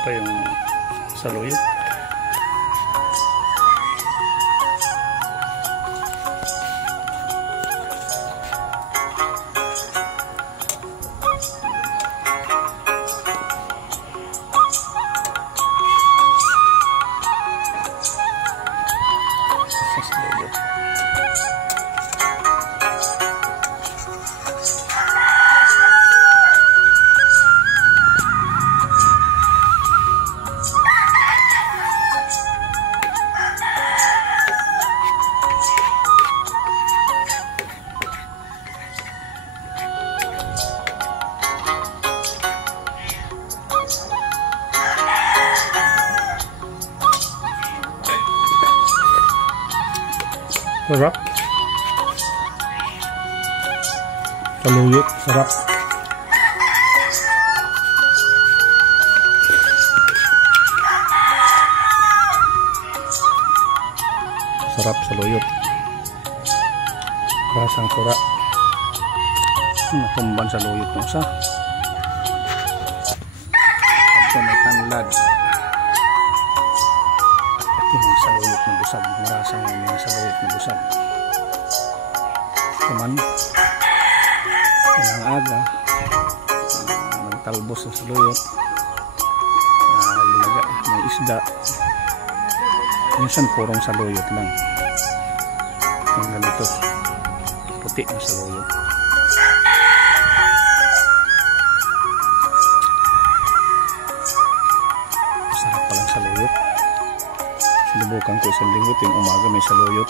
pa yung saluyot. Sarap. Saluyot, sarap. Sarap saluyot. Rasang sura. Natumban saluyot mo sa. Ito may tanlad. Yung saluyot na busag, marasang yung saluyot na busag. Kuman ng aga nagtalbos sa saluyot, may isda, minsan purong saluyot lang, yung ganito puti na saluyot. Masarap palang saluyot. Sinubukan ko isang linggo tuwing umaga may saluyot.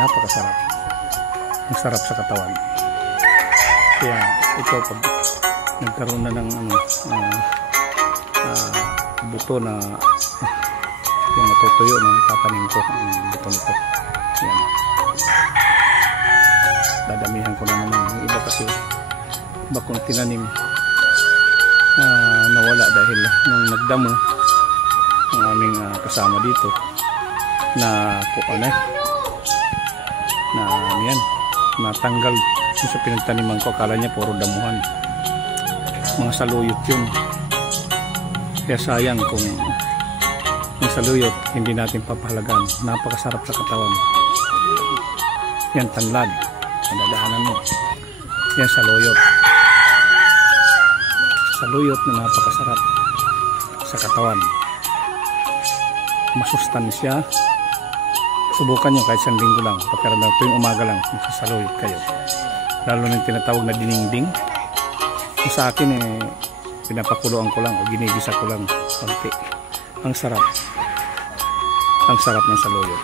Napakasarap. Ang sarap sa katawan. Kaya ito pag nagkaroon na ng buto na yung matutuyo na tatanim ko ang buto nito. Yan. Dadamihan ko na naman. Yung iba kasi iba kong tinanim nawala dahil nung nagdamo ang aming kasama dito na yan natanggal sa pinagtaniman ko. Akala niya puro damuhan, mga saluyot yun. Kaya sayang kung yung saluyot hindi natin papahalagan. Napakasarap sa katawan. Yan tanlad, nadadaanan mo. Yan saluyot na napakasarap sa katawan. Masustansya. Subukan nyo kahit isang linggo lang, pagkaramdam tuwing umaga lang, magsasaluyot kayo. Lalo na yung tinatawag na dininding. Sa akin pinapakuluan ko lang o ginigisa ko lang konti. Ang sarap ng saluyot.